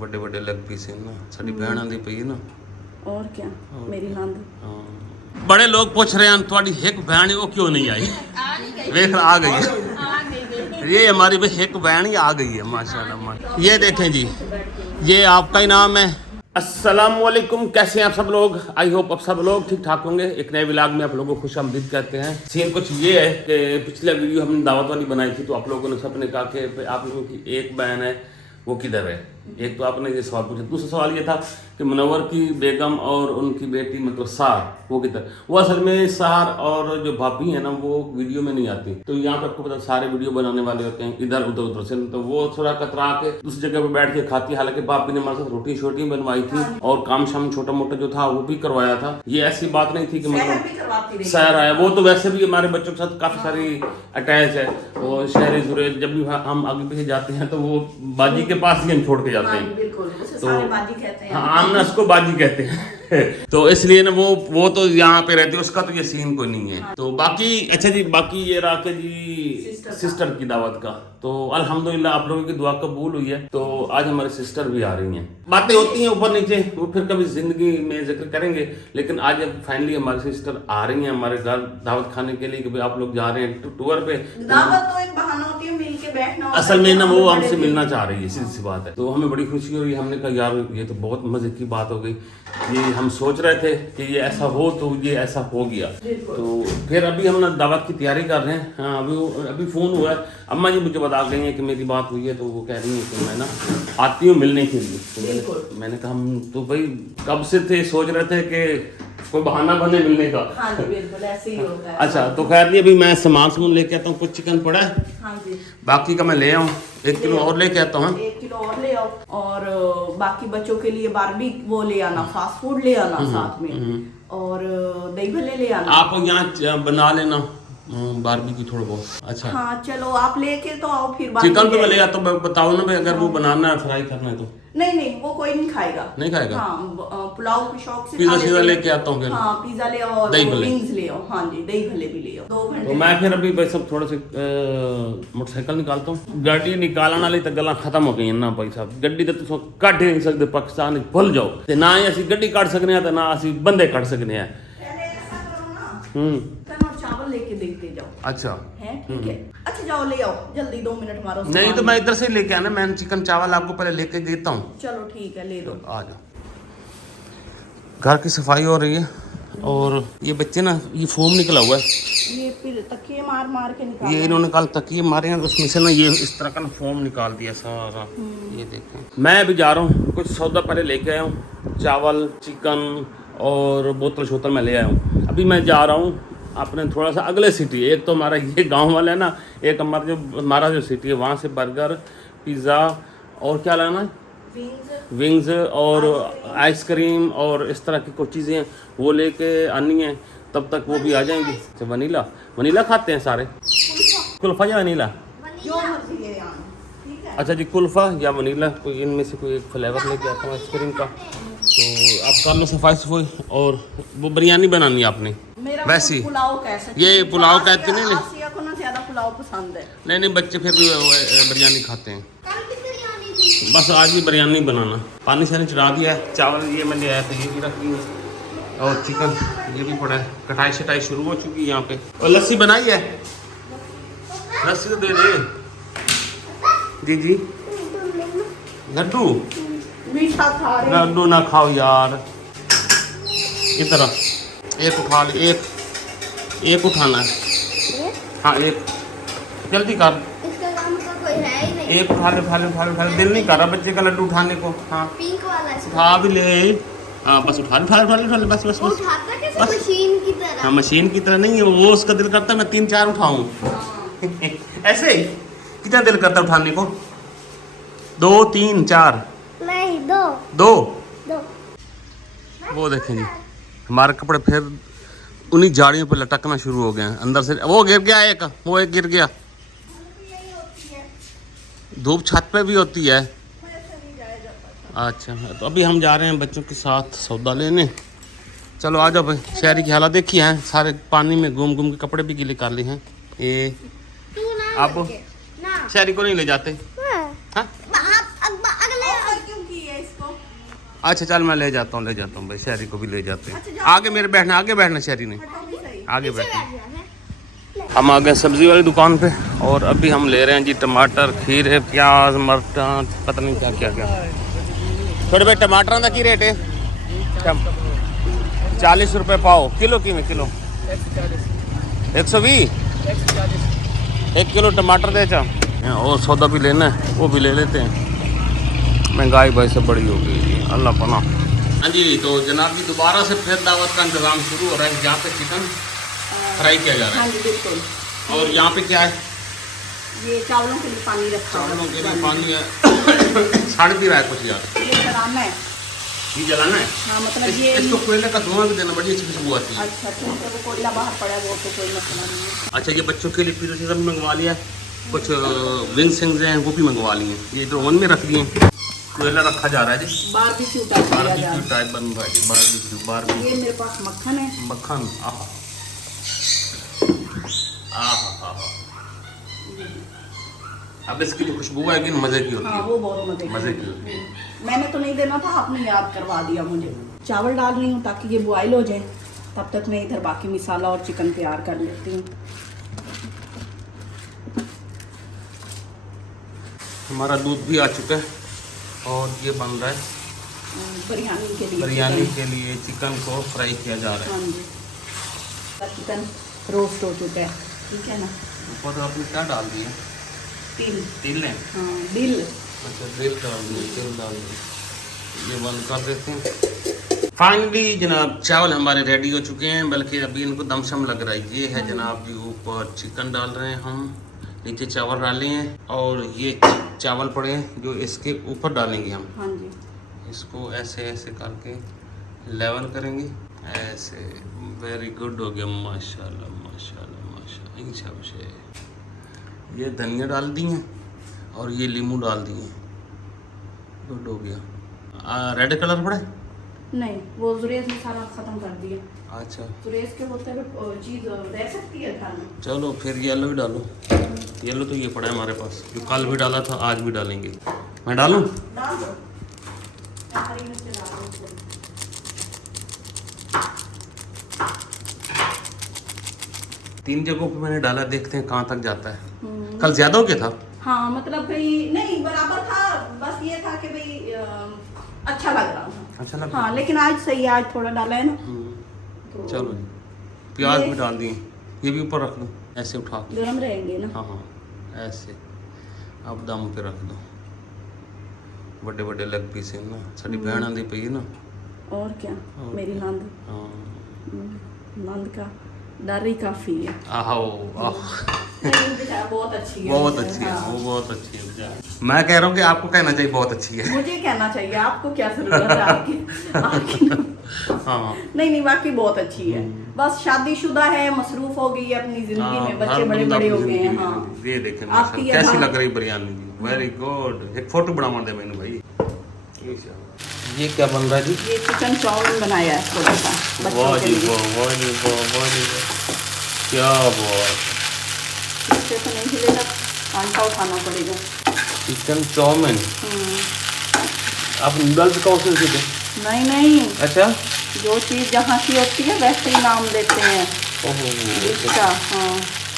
ਵੱਡੇ ਵੱਡੇ leg piece ਹੈ ਨਾ ਸਾਡੀ ਭੈਣ ਆਂਦੀ ਪਈ ਹੈ ਨਾ और क्या मेरी नंद बड़े लोग पूछ रहे हैं तुम्हारी एक बहन है वो क्यों नहीं आई देख आ गई है ये हमारी भाई एक बहन ही आ गई है माशाल्लाह। ये देखें जी ये आपका ही नाम है। अस्सलामुअलैकुम, कैसे हैं आप सब लोग? आई होप आप सब लोग ठीक ठाक होंगे। एक नए व्लॉग में आप लोगों को खुश आमदीद कहते हैं। सीन कुछ ये है कि पिछले वीडियो हमने दावत वाली बनाई थी तो आप लोगों ने सबने कहा कि आप लोगों की एक बहन है वो किधर है। एक तो आपने ये सवाल पूछा, दूसरा सवाल ये था कि मुनव्वर की बेगम और उनकी बेटी मतलब सार वो किधर। वो असल में सार और जो भाभी है ना वो वीडियो में नहीं आती। तो यहाँ पे आपको पता सारे वीडियो बनाने वाले होते हैं इधर उधर उधर से, तो वो थोड़ा कतरा के दूसरी जगह पे बैठ के खाती है। हालांकि भाभी ने हमारे साथ रोटी शोटी बनवाई थी और काम शाम छोटा मोटा जो था वो भी करवाया था। ये ऐसी बात नहीं थी कि मतलब शहर आया, वो तो वैसे भी हमारे बच्चों के साथ काफी सारी अटैच है। और शहरी जुरे जब भी हम आगे पीछे जाते हैं तो वो बाजी के पास ही हम छोड़ के जाते हैं। तो हाँ आमना उसको बाजी कहते हैं तो इसलिए ना वो तो यहाँ पे रहती है, उसका तो ये सीन कोई नहीं है। तो बाकी अच्छा जी, बाकी ये रहा के जी सिस्टर की दावत का, तो अल्हम्दुलिल्लाह आप लोगों की दुआ कबूल हुई है। तो आज हमारी सिस्टर भी आ रही हैं। बातें होती हैं ऊपर नीचे, वो फिर कभी जिंदगी में जिक्र करेंगे, लेकिन आज फाइनली हमारी सिस्टर आ रही हैं हमारे घर दावत खाने के लिए कि भाई आप लोग जा रहे हैं टूर पे। दावत तो एक बहाना होती है, मिल के बैठना। असल में ना वो हमसे मिलना चाह रही है, सीधी सी बात है। तो हमें बड़ी खुशी हुई, हमने कहा यार ये तो बहुत मजे की बात हो गई। ये हम सोच रहे थे कि ये ऐसा हो तो ये ऐसा हो गया। तो फिर अभी हम ना दावत की तैयारी कर रहे हैं। हाँ अभी फोन हुआ है, अम्मा जी मुझे बता गई हैं कि मेरी बात हुई है, तो वो कह रही है कि मैं ना आती हूँ मिलने के लिए। तो मैंने कहा हम तो भाई कब से थे सोच रहे थे कि कोई बहाना बने मिलने का। हाँ जी बिल्कुल ऐसे ही होता है। अच्छा तो खैर नहीं, अभी मैं सामान लेके आता हूँ, कुछ चिकन पड़ा है हाँ जी, बाकी का मैं ले आऊँ, 1 किलो और लेके आता हूँ। 1 किलो और ले आओ और बाकी बच्चों के लिए बारबी वो ले आना, फास्ट फूड ले आना साथ में, और दही भल्ले ले आना। आप यहाँ बना लेना बारबी की थोड़ा बहुत। अच्छा हाँ चलो आप लेके तो आओ फिर चिकन तो मैं ले आता हूँ, बताओ ना भाई अगर वो बनाना है फ्राई करना है तो। नहीं वो कोई नहीं खाएगा। नहीं खाएगा? हाँ पुलाव के शौक से पिज्जा सीधा लेके आता हूँ फिर। हाँ पिज्जा ले आओ और विंग्स ले आओ। हाँ जी दही भल्ले भी ले आओ। 2 घंटे तो मैं फिर अभी भाई सब थोड़े से मोटरसाइकिल निकालता हूँ। गाड़ी निकालने वाली तो गल्ला खत्म हो गई ना भाई साहब। गड्डी तो तुम कट ही नहीं सकते पाकिस्तान भूल जाओ, ते ना ही असं गड्डी कट सकने हैं ना असं बंदे कट सकने हैं। चावल लेके देखते जाओ। अच्छा है ठीक है। अच्छा जाओ ले आओ जल्दी, 2 मिनट मारो। नहीं तो मैं इधर से लेके आना, मैं चिकन चावल आपको पहले लेके देता हूँ। चलो ठीक है ले लो। आ जाओ। घर की सफाई हो रही है और ये बच्चे ना ये फोम निकला हुआ है, ये फिर तकिए मार के निकाल। ये इन्होंने कल तकिए मारे हैं उसमें से ना ये इस तरह का ना फोम निकाल दिया सारा। ये देखें मैं अभी जा रहा हूँ, कुछ सौदा पहले लेके आया हूँ, चावल चिकन और बोतल शोतल मैं ले आया हूँ। अभी मैं जा रहा हूँ अपने थोड़ा सा अगले सिटी, एक तो हमारा ये गांव वाला है ना, एक हमारा जो सिटी है वहाँ से बर्गर पिज़्ज़ा और क्या लाना है, विंग्स और आइसक्रीम और इस तरह की कुछ चीज़ें वो लेके आनी है, तब तक वो भी आ जाएंगी। अच्छा वनीला खाते हैं सारे, कुल्फ़ा या वनीला? अच्छा जी कुल्फ़ा या वनीला, कोई इनमें से कोई एक फ्लेवर लेके आता हूँ आइसक्रीम का। तो आप कर लो सफाई और वो बिरयानी बनानी है आपने वैसी। पुलाव कैसे? ये पुलाव कहते नहीं आसिया को ना ज़्यादा पुलाव पसंद है। नहीं बच्चे फिर भी बिरयानी खाते हैं। बस आज भी बिरयानी बनाना। पानी शानी चढ़ा दिया है, चावल ये मैं ले आया था ये भी रख दिए, और चिकन ये भी पड़ा है। कटाई शटाई शुरू हो चुकी है यहाँ पे। और लस्सी बनाई है, लस्सी तो दे दे जी। लड्डू मीठा खा रहे, लड्डू ना खाओ यार। इधर एक उठा ले, एक उठाना है। हाँ एक जल्दी कर, इसका काम का कोई है ही नहीं। एक उठा ले। दिल नहीं कर रहा बच्चे का लड्डू उठाने को। हाँ पिंक वाला उठा भी ले। हाँ बस उठा ले बस उठाता कैसे? मशीन की तरह। हाँ मशीन की तरह नहीं है वो, उसका दिल करता है मैं 3-4 उठाऊं ऐसे ही। कितना दिल करता है उठाने को? 2 3 4 नहीं 2 वो देखें जी हमारे कपड़े फिर उन्हीं झाड़ियों पर लटकना शुरू हो गए हैं अंदर से। वो गिर गया एक गिर गया। धूप छत पे भी होती है। अच्छा तो अभी हम जा रहे हैं बच्चों के साथ सौदा लेने। चलो आ जाओ भाई। शहरी की हालत देखी है, सारे पानी में घूम के कपड़े भी गीले कर लिए हैं। ये अब शहरी को नहीं ले जाते। हाँ? अच्छा चल मैं ले जाता हूँ भाई, शहरी को भी ले जाते हैं। अच्छा, जाओ। आगे मेरे बैठना, आगे बैठना शहरी ने, हटो भी सही। आगे बैठना। हम आ गए सब्जी वाली दुकान पे और अभी हम ले रहे हैं जी टमाटर, खीरे, प्याज, मर्चां, पता नहीं क्या क्या क्या। थोड़े भाई टमाटर का की रेट है? 40 रुपये पाओ। किलो की में किलो 120। 1 किलो टमाटर दे चा। और सौदा भी लेना है वो भी ले लेते हैं। महंगाई भाई से बड़ी हो गई, अल्लाह पना। हाँ जी, तो जनाब जी दोबारा से फिर दावत का इंतज़ाम शुरू हो रहा है। यहाँ पे चिकन फ्राई किया जा रहा हाँ है। जी बिल्कुल। और यहाँ पे क्या है? ये चावलों के लिए पानी रखा हुआ चावलों के लिए पानी है। सड़ भी रहा है कुछ यार। ये जलाना है। ये जलाना है? हाँ मतलब ये इसको कोयले का धुआं भी देना, बड़ी अच्छी खुशबू आती है। अच्छा ठीक है, वो कोयला बाहर पड़ा है वो तो कोई मसला नहीं है। अच्छा, ये बच्चों के लिए पिज़्ज़ा भी मंगवा लिया, कुछ विंग्स हैं वो भी मंगवा लिए। ये तो ओवन में रख दिए, कोयला रखा जा रहा है जी। बारबेक्यू टाइप किया जा रहा बारबेक्यू टाइप बन रहा है जी। बारबेक्यू है। ये मेरे पास मक्खन है। मक्खन। आहा आहा आहा। अब इसकी जो खुशबू आएगी मज़े की होती हाँ है। वो बहुत मजे की होती है। मैंने तो नहीं देना था, आपने याद करवा दिया मुझे। चावल डाल रही हूँ ताकि ये बॉयल हो जाए, तब तक मैं इधर बाकी मसाला और चिकन तैयार कर लेती हूँ। हमारा दूध भी आ चुका है और ये बन रहा है बिरयानी के लिए। बिरयानी के लिए चिकन को फ्राई किया जा रहा है। हाँ जी, चिकन रोस्ट हो चुका है, ठीक है ना। ऊपर आपने क्या डाल दिया? तिल है। हाँ दिल। अच्छा तिल डाल दिए, तिल डाल दिए। ये बंद कर देते हैं। फाइनली जनाब चावल हमारे रेडी हो चुके हैं, बल्कि अभी इनको दमशम लग रहा है। ये है जनाब जी, ऊपर चिकन डाल रहे हैं हम, नीचे चावल डाले हैं और ये चावल पड़े हैं जो इसके ऊपर डालेंगे हम। हाँ जी, इसको ऐसे ऐसे करके लेवल करेंगे ऐसे। वेरी गुड हो गया, माशाल्लाह माशाल्लाह माशाल्लाह। इन सब से ये धनिया डाल दिए और ये नींबू डाल दिए, गुड हो गया। रेड कलर पड़ा है? नहीं वो जुरेज ने सारा खत्म कर दिया। अच्छा जुरेज के होते हुए चीज़ रह सकती है खाना। चलो फिर येलो ही डालो। येलो तो ये पड़ा है हमारे पास, जो कल भी डाला था आज भी डालेंगे। मैं डालूं? डाल दो। हरी मिर्च डाल दो। 3 जगहों पे मैंने डाला, देखते हैं कहाँ तक जाता है। कल ज्यादा हो गया था। हाँ मतलब भाई नहीं बराबर था, बस ये था कि भाई अच्छा लग रहा था। अच्छा लगा। हाँ लेकिन आज सही है, आज थोड़ा डाला है ना। तो चलो जी, प्याज भी डाल दिए। ये भी ऊपर रख दो ऐसे उठा के। गर्म रहेंगे ना। हाँ हाँ ऐसे। अब दम पे रख दो। बड़े बड़े लेग पीस है ना, साड़ी बहन आंदी पई है ना। और क्या, मेरी नंद। हाँ नंद का डर ही काफी है। आहो नहीं, बेचारा बहुत अच्छी है। बहुत अच्छी है हाँ। वो, बहुत अच्छी है बेचारा। मैं कह रहा हूँ कि आपको कहना चाहिए बहुत अच्छी है। मुझे कहना चाहिए, आपको क्या जरूरत है आपकी हाँ नहीं नहीं वाकई बहुत अच्छी है। बस शादीशुदा है, मसरूफ हो गई है अपनी जिंदगी में, बच्चे बड़े बड़े हो गए हैं। हाँ ये देखें आपकी कैसी यहाँ- लग रही बिरयानी जी। Very good. एक फोटो बना दे मैंने भाई। ये क्या बन रहा है जी? ये चिकन चाउमीन बनाया है थोड़ा सा बच्चों वाह के जी लिए। वाह, वाह जी वाह, वाह जी वाह। क्या बात। इससे तो नहीं हिलेगा, आटा उठाना पड़ेगा। Chicken chowmein. आप नूडल्स कौन से सीखे? नहीं नहीं, अच्छा जो चीज़ जहाँ की होती है वैसे ही नाम देते हैं इसका। हाँ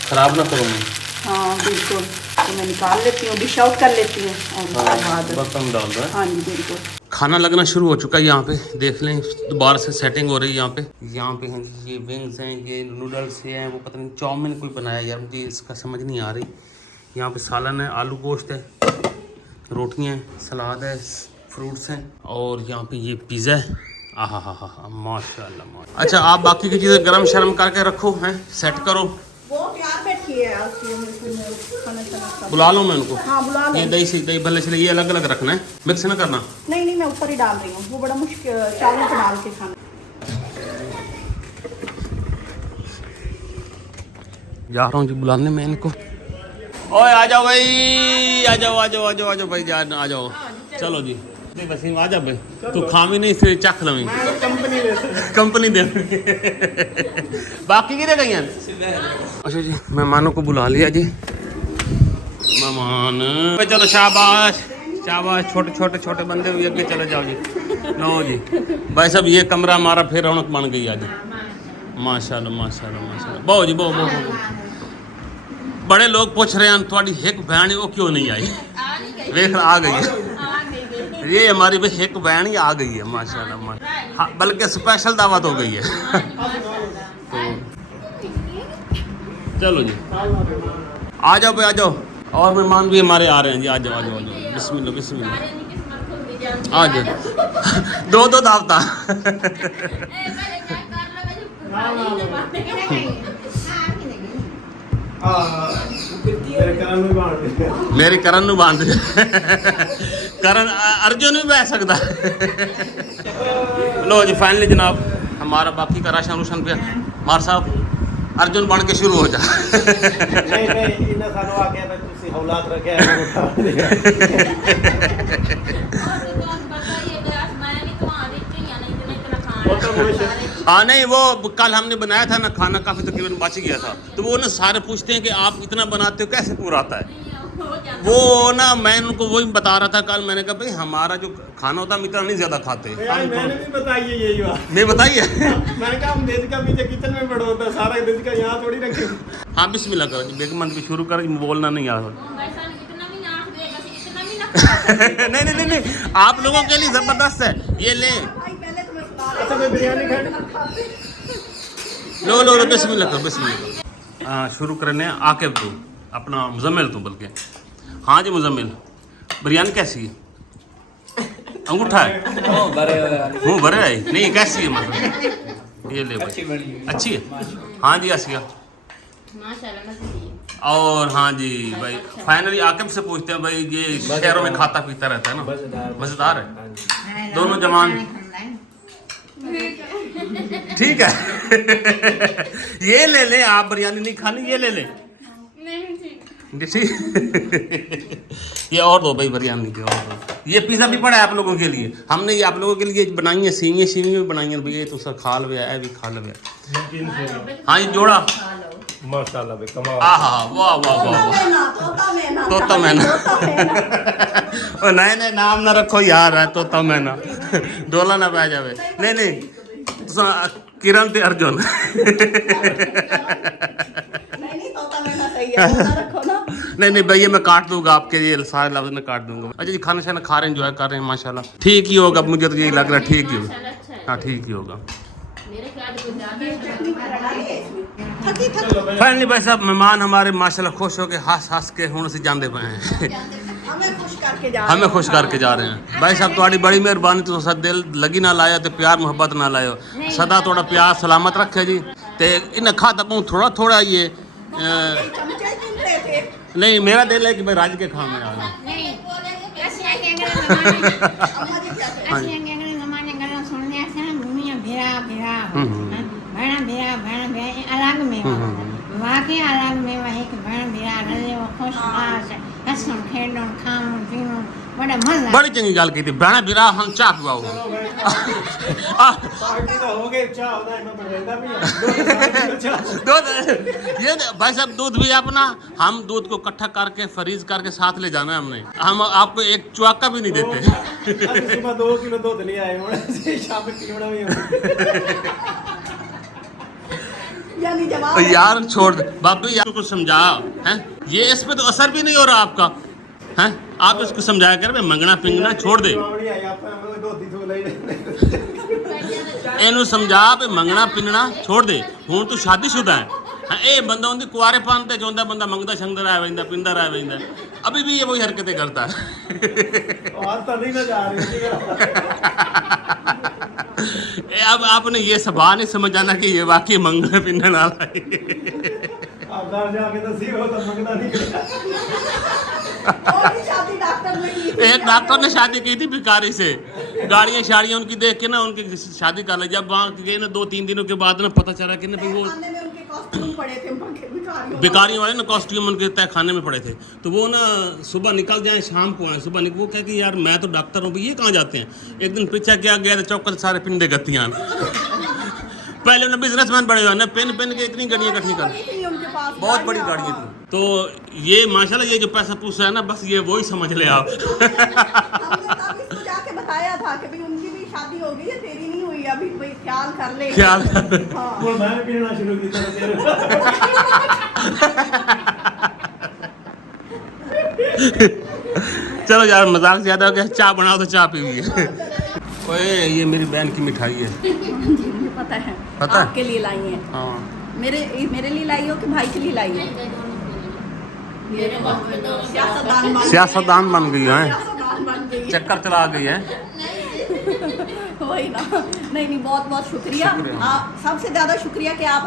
खराब ना करो मैं। हाँ बिल्कुल, तो मैं निकाल लेती हूँ, डिश आउट कर लेती हूँ और उसके बाद। बर्तन डाल दो। हाँ जी बिल्कुल। खाना लगना शुरू हो चुका है यहाँ पे, देख लें दोबारा से सेटिंग हो रही है यहाँ पे। यहाँ पे हैं जी ये विंग्स हैं, ये नूडल्स हैं, वो पता नहीं चाउमीन कोई बनाया यार, मुझे इसका समझ नहीं आ रही। यहाँ पे सालन है, आलू गोश्त है, रोटियाँ हैं, सलाद है, फ्रूट्स हैं और यहाँ पे ये पिज़्ज़ा है। आहा हा हा हा माशाल्लाह माशाल्लाह। अच्छा आप बाकी की चीज़ें गरम शरम करके रखो हैं, सेट करो। वो तैयार बैठी है यार, खाना बुला लो मैं उनको। हाँ बुला लो। ये दही भले चले, ये अलग अलग रखना है, मिक्स ना करना। नहीं नहीं मैं ऊपर ही डाल रही हूँ, वो बड़ा मुश्किल चावलों को डाल के खाना। जा रहा हूँ जी बुलाने में इनको। ओए आ जाओ भाई, आ जाओ आ जाओ आ जाओ आ जाओ भाई जान, आ जाओ। चलो जी नहीं वसीम आ जा भाई, तू खावी नहीं फिर चख लवी कंपनी दे। बाकी किधर गई हैं? अच्छा जी मेहमानों को बुला लिया जी। मेहमान चलो शाबाश शाबाश, छोटे छोटे छोटे बंदे भी अगे चले जाओ जी। लो जी भाई साहब, ये कमरा हमारा फिर रौनक बन गई आज। माशाल्लाह माशाल्लाह माशाल्लाह, बहुत जी बहुत। बड़े लोग पूछ रहे हैं थोड़ी एक बहन वो क्यों नहीं आई। वेख आ गई है, ये हमारी भाई एक बहन ही आ गई है माशाल्लाह माशाल्लाह। हाँ, बल्कि स्पेशल दावत हो गई है। तो चलो जी आ जाओ भाई, आ जाओ। और मेहमान भी हमारे आ रहे हैं जी, आ जाओ आ जाओ आ जाओ। बिस्मिल्लाह बिस्मिल्लाह, आ जाओ। दो दो दावता। मेरी करण नू बांध करण अर्जुन भी बह सकता। लो जी फाइनली जनाब हमारा बाकी का राशन रूशन पे मार साहब अर्जुन बन के शुरू हो जा। हाँ नहीं, वो कल हमने बनाया था ना खाना, काफ़ी तकरीबन बच गया था, तो वो ना सारे पूछते हैं कि आप इतना बनाते हो कैसे पूरा आता है। वो ना मैं उनको वही बता रहा था कल, मैंने कहा भाई हमारा जो खाना होता है हम इतना नहीं ज़्यादा खाते। मैंने भी बताई है यही बात। नहीं बताइए। मैंने कहा हम देश का पीछे किचन में बड़ा होता है, सारा देश का यहाँ थोड़ी रखे। हाँ बिस्मिल्लाह करो जी, बेगम भी शुरू करो, बोलना नहीं आ नहीं नहीं नहीं नहीं, आप लोगों के लिए ज़बरदस्त है, ये ले। अच्छा मैं बिरयानी खाने। लो लो लो बिस्मिल्लाह करो बिस्मिल्लाह। हाँ शुरू करने आके तू अपना मुजम्मिल तू बल्कि। हाँ जी मुजम्मिल, बिरयानी कैसी है? अंगूठा है मुँह भरे है नहीं, कैसी है मतलब? ये ले भाई, अच्छी है। हाँ जी आसिया। और हाँ जी भाई फाइनली आकिब से पूछते हैं भाई, ये शहरों में खाता पीता रहता है ना, मज़ेदार है दोनों जवान। ठीक है। ये ले ले, आप बिरयानी नहीं खानी, ये ले ले। ये और दो भाई बिरयानी के, और दो। ये पिज़्ज़ा भी पड़ा है आप लोगों के लिए, हमने ये आप लोगों के लिए बनाई है, सीवियाँ भी बनाई है भैया, तो सर खा लो है भी खा लो। हाँ ये जोड़ा माशाल्लाह भाई कमाल। वाह वाह वाह, तोता मैना। और नए नए नाम ना रखो यार, है तोता मैना, डोला ना बह जावे। नहीं नहीं किरण ते अर्जुन। नहीं नहीं भैया मैं काट दूंगा आपके ये सारे लफ्ज में काट दूंगा। अच्छा जी खाना शाना खा रहे हैं, एंजॉय कर रहे हैं माशाल्लाह, ठीक ही होगा, मुझे तो यही लग रहा है ठीक ही होगा। हाँ ठीक ही होगा। फाइनली भाई साहब मेहमान हमारे माशाल्लाह खुश हो के हंस हंस के हुण से जाते पे हैं। हमें खुश करके जा रहे हैं भाई साहब, तुम्हारी बड़ी मेहरबानी, तो सद दिल लगी ना लाया तो प्यार मोहब्बत ना लायो, सदा थोड़ा प्यार सलामत रखे जी। ते इन खाता पाऊँ थोड़ा थोड़ा ये नहीं, मेरा दिल है कि भाई राज के खाने आ रहे। वाकई अलग में वही कि भेण भिरा रहे वो खुश खास हसन खेडण खाऊं पीऊं बड़ा मजा। बड़ी चंगी गल की थी, भेण भिरा हम चाह पिवाओ। पार्टी तो हो गई, चाह होता है मैं बनवाता भी हूं। दूध ये भाई साहब दूध भी अपना, हम दूध को इकट्ठा करके फ्रीज करके साथ ले जाना है हमने, हम आपको एक चुआका भी नहीं देते। सुबह 2 किलो दूध ले आए हुण शाम में पीवड़ा भी हो। यार छोड़ दे बाबू, यार कुछ समझा है, ये इस पे तो असर भी नहीं हो रहा आपका हैं, आप इसको समझाया कर, मंगना पिंगना छोड़ दे, इनू समझा पे मंगना पिंगना छोड़ दे, हूं तू शादीशुदा है। ए बंदा उनकी कुआरे पान ते चाहता बंदा मंगदा शंगदा रह वैंदा पिंदा रह वैंदा, अभी भी ये वही हरकतें करता है। अब आपने ये सभा नहीं समझ आना कि ये वाकई मंगना पिंगना वाला है। एक डॉक्टर ने शादी की थी भिखारी से, गाड़ियाँ शाड़ियाँ उनकी देख के ना उनकी शादी कर ली, जब वहाँ गए ना 2-3 दिनों के बाद ना पता चला कि ना भाई वो भिखारी वाले ना कॉस्ट्यूम उनके तय खाने में पड़े थे, तो वो ना सुबह निकल जाए शाम को आए, सुबह वो कहे कि यार मैं तो डॉक्टर हूँ, ये कहाँ जाते हैं। एक दिन पीछे क्या गया तो चौकस सारे पिंडे गतियाँ। पहले उन्हें बिजनेसमैन बड़े हुए ना, पेन पेन के इतनी गाड़ियाँ इकट्ठी कर, बहुत बड़ी गाड़ियाँ थी। तो ये माशाल्लाह ये जो पैसा पूछ रहा है ना, बस ये वही समझ ले आप। हमने तब इसको जाके बताया था कि भाई उनकी भी शादी हो गई है, तेरी नहीं हुई अभी, भाई ख्याल कर ले। ख्याल हाँ। वो मैं पीना शुरू किया तेरे चलो यार मजाक ज्यादा हो गया, चाय बनाओ तो चाय पीजिए। ओए ये मेरी बहन की मिठाई है। जी मुझे पता है, पता है? आपके लिए लाई है। हाँ मेरे लिए लाई हो कि भाई के लिए लाई है? सियासतदान बन सियासतदान बन गई है, सियासतदान बन गई है। चक्कर चला गई है। वही ना। नहीं बहुत बहुत शुक्रिया। सबसे ज्यादा शुक्रिया कि आप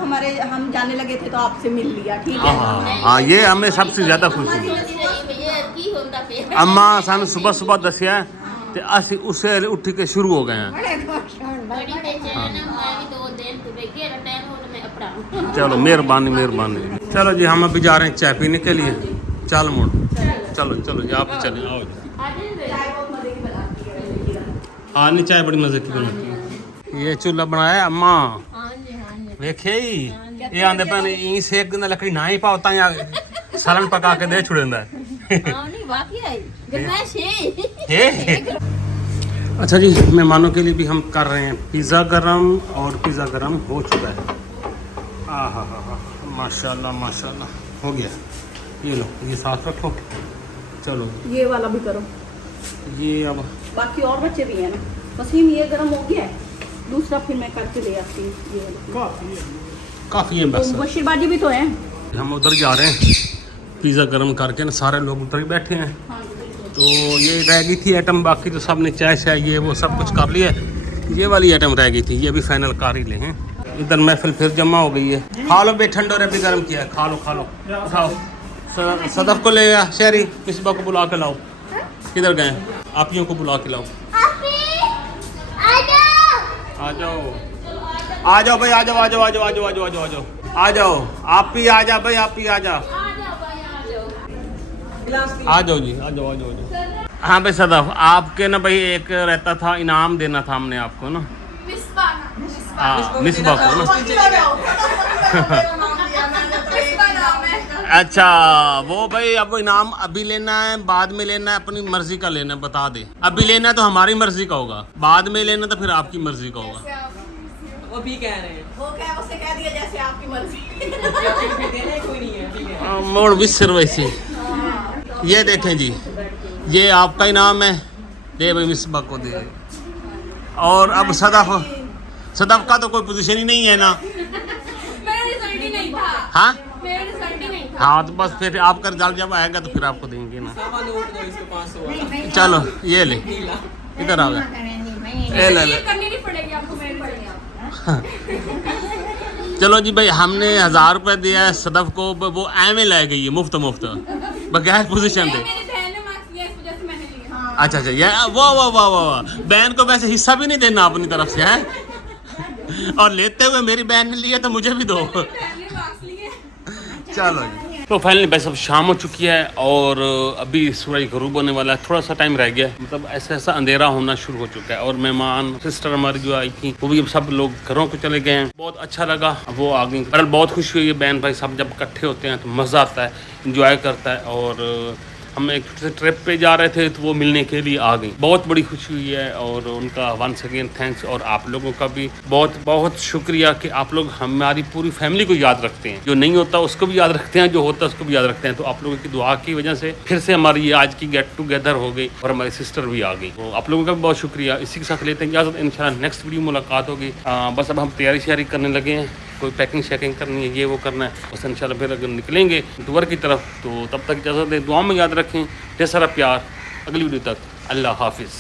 हम जाने लगे थे तो आपसे मिल लिया। ठीक है। हाँ ये हमें सबसे ज्यादा खुशी है। अम्मा सानू सुबह सुबह दसिया ते ਅਸੀਂ ਉਸੇ ਵੇਲੇ ਉੱਠ ਕੇ ਸ਼ੁਰੂ ਹੋ ਗਏ हैं। बड़े खुश हों बड़ी बेचैन है, मैं भी 2 दिन तुम्हें घेरा टाइम हो तो मैं अपना चलो मेहरबानी मेहरबानी। चलो जी हम अभी जा रहे हैं चाय पीने के लिए। चल मुड़ चलो चलो जी आप चले आओ जी। चाय बहुत मजे की बनाती है। हाँ नहीं चाय बड़ी मजे की बनती है। ये चूल्हा बनाया है अम्मा, हाँ जी हाँ जी वेखे ही ये आंदे पैन ई सेक दिन लकड़ी ना ही पाओ तां सालन पका के दे छुड़ेंदा हाँ नहीं वाकई आई गरमैश है। है। अच्छा जी मेहमानों के लिए भी हम कर रहे हैं पिज़्ज़ा गरम, और पिज़्ज़ा गरम हो चुका है। हाँ माशाल्लाह माशाल्लाह हो गया। ये लो ये साथ रखो। चलो ये वाला भी करो। ये अब बाकी और बच्चे भी हैं ना। वसीम ये गर्म हो गया है, दूसरा फिर मैं करके ले आती हूँ। ये वाला काफ़ी है बस। बशीरबाजी भी तो है। हम उधर जा रहे हैं पिज़्ज़ा गरम करके ना, सारे लोग उधर ही बैठे हैं। तो ये रह गई थी आइटम, बाकी तो सब ने चाय शाय ये वो सब कुछ कर लिया। ये वाली आइटम रह गई थी, ये भी फाइनल कर ही ले हैं। इधर महफिल फिर जमा हो गई है। खा लो बे, ठंडोरे भी गर्म किया है, खा लो उठाओ। सदफ को ले गया शहरी, मिसबा को बुला के लाओ। किधर गए? आपियों को बुला के लाओ। आ जाओ भाई, आ जाओ आप ही आ जा भाई, आप ही आ जा। आ जाओ जी, आ जाओ। हाँ भाई सदफ आपके ना भाई एक रहता था, इनाम देना था हमने आपको ना। हाँ मिसबा को ना। अच्छा वो भाई अब इनाम अभी लेना है बाद में लेना है, अपनी मर्जी का लेना है, बता दे। अभी लेना है तो हमारी मर्जी का होगा, बाद में लेना तो फिर आपकी मर्जी का होगा। वो भी कह रहे हैं वो क्या उसे कह दिया जैसे आपकी मर्जी। देने कोई नहीं है, ठीक है। मोड़ विसर वैसे। ये देखें जी, ये आपका इनाम है, दे भाई मिसबा को दे। और अब सदफ का तो कोई पोजीशन ही नहीं है ना। मेरा रिजल्ट ही नहीं था। हाँ मेरा रिजल्ट ही नहीं था। हाँ तो बस फिर आपका रिजल्ट जब आएगा तो फिर आपको देंगे ना। सामान नोट दो इसको 500 वाला। चलो ये ले, इधर आ गया। ये ले ले। करनी नहीं पड़ेगी आपको, मेरे पड़ेगी आप। चलो जी भाई हमने 1000 रुपये दिया है सदफ को, वो एम ले गई है मुफ्त बगैर पोजीशन दे। मेरी बहन ने मार्क्स लिया, इस वजह से मैंने लिया। अच्छा ये वाह बहन को वैसे हिस्सा भी नहीं देना अपनी तरफ से है। और लेते हुए मेरी बहन ने लिया तो मुझे भी दो। पहले मार्क्स लिए। चलो जी तो फाइनली बस अब शाम हो चुकी है और अभी सूरज गरूब होने वाला है। थोड़ा सा टाइम रह गया है, मतलब ऐसा अंधेरा होना शुरू हो चुका है। और मेहमान सिस्टर हमारी जो आई थी वो भी अब सब लोग घरों को चले गए हैं। बहुत अच्छा लगा वो आ गई। बहरहाल बहुत खुशी हुई है, बहन भाई सब जब इकट्ठे होते हैं तो मज़ा आता है, इंजॉय करता है। और हम एक छोटे से ट्रिप पे जा रहे थे तो वो मिलने के लिए आ गई। बहुत बड़ी खुशी हुई है और उनका वंस अगेन थैंक्स। और आप लोगों का भी बहुत बहुत शुक्रिया कि आप लोग हमारी पूरी फैमिली को याद रखते हैं। जो नहीं होता उसको भी याद रखते हैं, जो होता है उसको भी याद रखते हैं। तो आप लोगों की दुआ की वजह से फिर से हमारी ये आज की गेट टुगेदर हो गई और हमारी सिस्टर भी आ गई। तो आप लोगों का भी बहुत शुक्रिया। इसी के साथ लेते हैं इजाज़त, इंशाल्लाह नेक्स्ट वीडियो मुलाकात होगी। बस अब हम तैयारी श्यारी करने लगे हैं, कोई पैकिंग शैकिंग करनी है, ये वो करना है। बस इंशाल्लाह फिर अगर निकलेंगे टूर की तरफ तो तब तक इजाज़त दें, दुआ में याद रखें। ढेर सारा प्यार, अगली वीडियो तक अल्लाह हाफिज़।